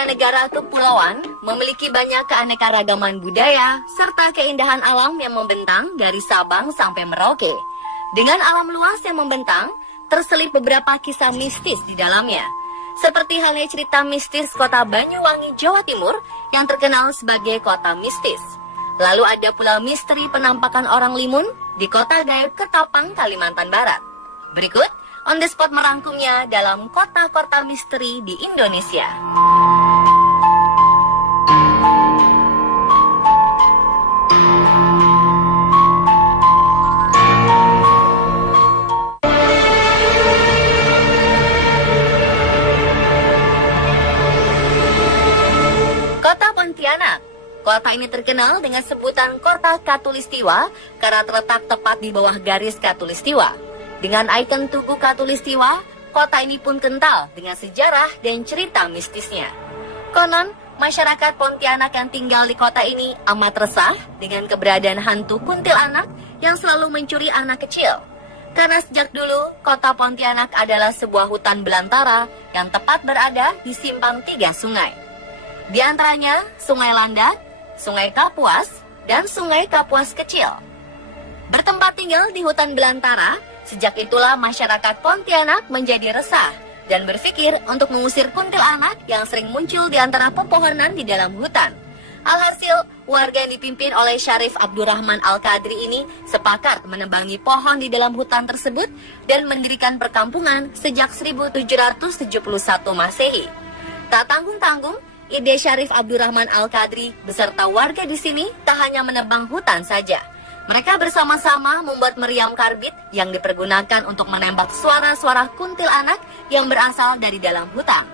sebagai negara kepulauan, memiliki banyak keanekaragaman budaya serta keindahan alam yang membentang dari Sabang sampai Merauke. Dengan alam luas yang membentang, terselip beberapa kisah mistis di dalamnya. Seperti halnya cerita mistis kota Banyuwangi, Jawa Timur yang terkenal sebagai kota mistis. Lalu ada pula misteri penampakan orang limun di kota gaib Ketapang, Kalimantan Barat. Berikut On The Spot merangkumnya dalam kota-kota misteri di Indonesia. Kota Pontianak. Kota ini terkenal dengan sebutan Kota Katulistiwa karena terletak tepat di bawah garis Katulistiwa. Dengan ikon Tugu Katulistiwa, kota ini pun kental dengan sejarah dan cerita mistisnya. Konon, masyarakat Pontianak yang tinggal di kota ini amat resah dengan keberadaan hantu kuntilanak yang selalu mencuri anak kecil. Karena sejak dulu, kota Pontianak adalah sebuah hutan belantara yang tepat berada di simpang 3 sungai. Di antaranya Sungai Landak, Sungai Kapuas, dan Sungai Kapuas Kecil. Bertempat tinggal di hutan belantara, sejak itulah masyarakat Pontianak menjadi resah dan berpikir untuk mengusir kuntilanak yang sering muncul di antara pepohonan di dalam hutan. Alhasil, warga yang dipimpin oleh Syarif Abdurrahman Al-Qadri ini sepakat menebangi pohon di dalam hutan tersebut dan mendirikan perkampungan sejak 1771 Masehi. Tak tanggung-tanggung, ide Syarif Abdurrahman Al-Qadri beserta warga di sini tak hanya menebang hutan saja. Mereka bersama-sama membuat meriam karbit yang dipergunakan untuk menembak suara-suara kuntilanak yang berasal dari dalam hutan.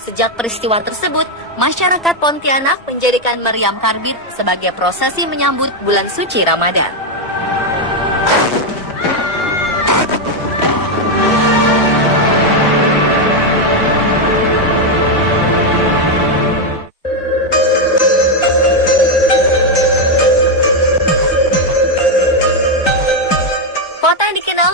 Sejak peristiwa tersebut, masyarakat Pontianak menjadikan meriam karbit sebagai prosesi menyambut bulan suci Ramadan.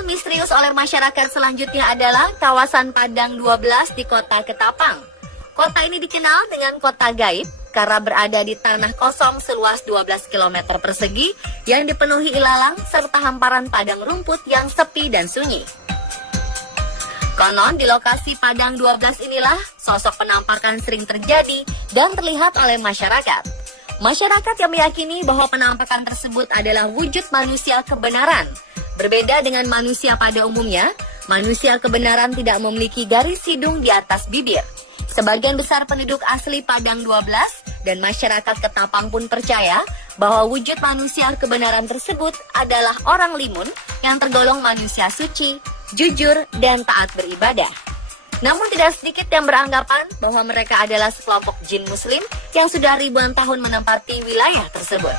Misterius oleh masyarakat selanjutnya adalah kawasan Padang 12 di kota Ketapang. Kota ini dikenal dengan kota gaib karena berada di tanah kosong seluas 12 km persegi yang dipenuhi ilalang serta hamparan padang rumput yang sepi dan sunyi. Konon di lokasi Padang 12 inilah sosok penampakan sering terjadi dan terlihat oleh masyarakat. Masyarakat yang meyakini bahwa penampakan tersebut adalah wujud manusia kebenaran. Berbeda dengan manusia pada umumnya, manusia kebenaran tidak memiliki garis hidung di atas bibir. Sebagian besar penduduk asli Padang 12 dan masyarakat Ketapang pun percaya bahwa wujud manusia kebenaran tersebut adalah orang limun yang tergolong manusia suci, jujur, dan taat beribadah. Namun tidak sedikit yang beranggapan bahwa mereka adalah sekelompok jin muslim yang sudah ribuan tahun menempati wilayah tersebut.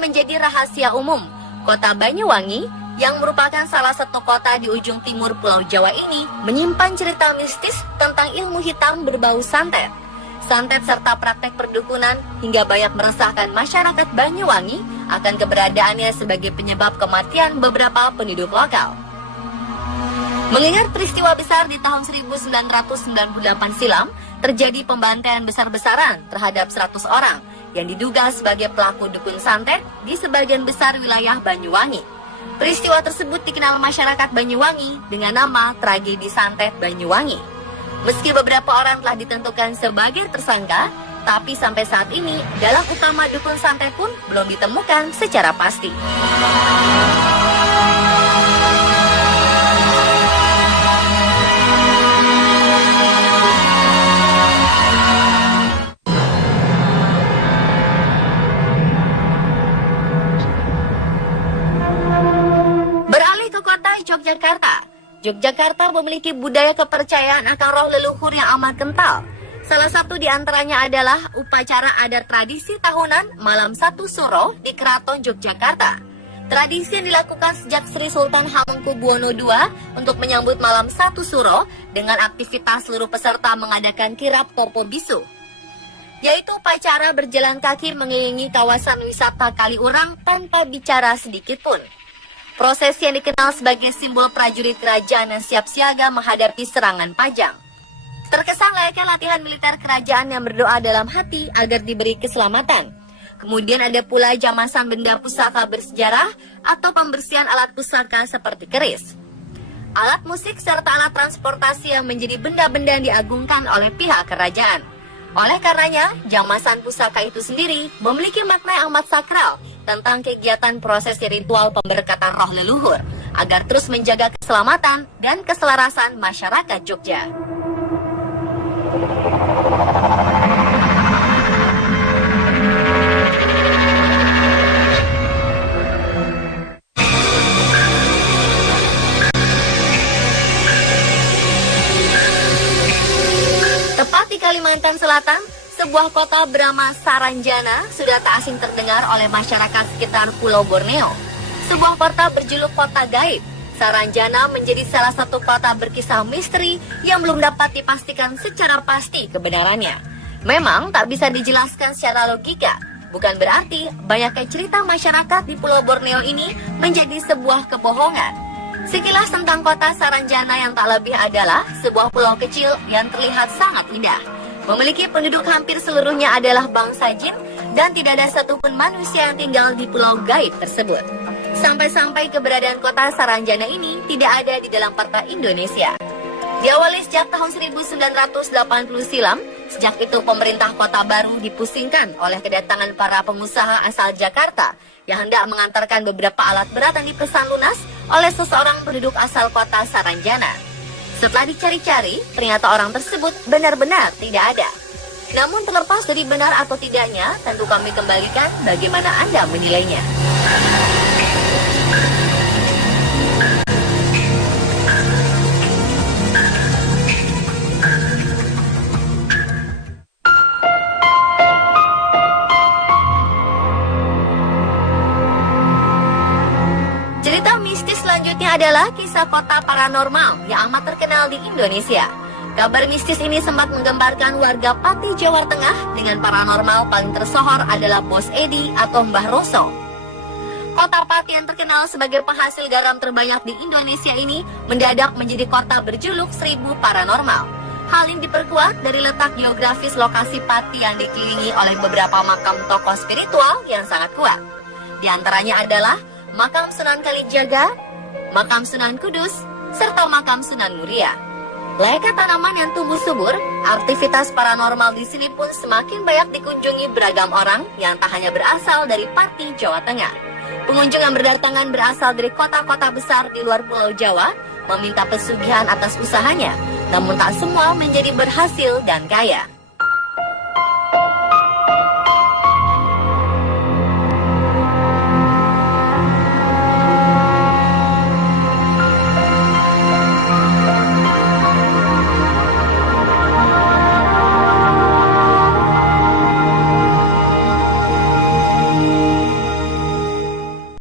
Menjadi rahasia umum, kota Banyuwangi yang merupakan salah satu kota di ujung timur Pulau Jawa ini menyimpan cerita mistis tentang ilmu hitam berbau santet. Santet serta praktek perdukunan hingga banyak meresahkan masyarakat Banyuwangi akan keberadaannya sebagai penyebab kematian beberapa penduduk lokal. Mengingat peristiwa besar di tahun 1998 silam, terjadi pembantaian besar-besaran terhadap 100 orang yang diduga sebagai pelaku dukun santet di sebagian besar wilayah Banyuwangi. Peristiwa tersebut dikenal masyarakat Banyuwangi dengan nama tragedi santet Banyuwangi. Meski beberapa orang telah ditentukan sebagai tersangka, tapi sampai saat ini dalang utama dukun santet pun belum ditemukan secara pasti. Yogyakarta. Yogyakarta memiliki budaya kepercayaan akan roh leluhur yang amat kental. Salah satu di antaranya adalah upacara adat tradisi tahunan Malam Satu Suro di Keraton Yogyakarta. Tradisi yang dilakukan sejak Sri Sultan Hamengkubuwono II untuk menyambut malam 1 Suro dengan aktivitas seluruh peserta mengadakan kirap Popo Bisu, yaitu upacara berjalan kaki mengelilingi kawasan wisata Kaliurang tanpa bicara sedikit pun. Prosesi yang dikenal sebagai simbol prajurit kerajaan yang siap siaga menghadapi serangan Pajang. Terkesan layaknya latihan militer kerajaan yang berdoa dalam hati agar diberi keselamatan. Kemudian ada pula jamasan benda pusaka bersejarah atau pembersihan alat pusaka seperti keris, alat musik serta alat transportasi yang menjadi benda-benda yang diagungkan oleh pihak kerajaan. Oleh karenanya, jamasan pusaka itu sendiri memiliki makna yang amat sakral tentang kegiatan prosesi ritual pemberkatan roh leluhur agar terus menjaga keselamatan dan keselarasan masyarakat Jogja. Tepat di Kalimantan Selatan, sebuah kota bernama Saranjana sudah tak asing terdengar oleh masyarakat sekitar Pulau Borneo. Sebuah kota berjuluk kota gaib, Saranjana menjadi salah satu kota berkisah misteri yang belum dapat dipastikan secara pasti kebenarannya. Memang tak bisa dijelaskan secara logika, bukan berarti banyaknya cerita masyarakat di Pulau Borneo ini menjadi sebuah kebohongan. Sekilas tentang kota Saranjana yang tak lebih adalah sebuah pulau kecil yang terlihat sangat indah. Memiliki penduduk hampir seluruhnya adalah bangsa jin dan tidak ada satupun manusia yang tinggal di pulau gaib tersebut. Sampai-sampai keberadaan kota Saranjana ini tidak ada di dalam peta Indonesia. Diawali sejak tahun 1980 silam, sejak itu pemerintah kota baru dipusingkan oleh kedatangan para pengusaha asal Jakarta yang hendak mengantarkan beberapa alat berat yang dipesan lunas oleh seseorang penduduk asal kota Saranjana. Setelah dicari-cari, ternyata orang tersebut benar-benar tidak ada. Namun terlepas dari benar atau tidaknya, tentu kami kembalikan bagaimana Anda menilainya. Cerita mistis selanjutnya adalah kisah kota paranormal yang amat terkenal di Indonesia. Kabar mistis ini sempat menggemparkan warga Pati, Jawa Tengah. Dengan paranormal paling tersohor adalah Bos Edi atau Mbah Roso. Kota Pati yang terkenal sebagai penghasil garam terbanyak di Indonesia ini mendadak menjadi kota berjuluk 1000 paranormal. Hal ini diperkuat dari letak geografis lokasi Pati yang dikelilingi oleh beberapa makam tokoh spiritual yang sangat kuat. Di antaranya adalah Makam Sunan Kalijaga, Makam Sunan Kudus, serta Makam Sunan Muria. Layaknya tanaman yang tumbuh subur, aktivitas paranormal di sini pun semakin banyak dikunjungi beragam orang yang tak hanya berasal dari Pati, Jawa Tengah. Pengunjung yang berdatangan berasal dari kota-kota besar di luar Pulau Jawa meminta pesugihan atas usahanya, namun tak semua menjadi berhasil dan kaya.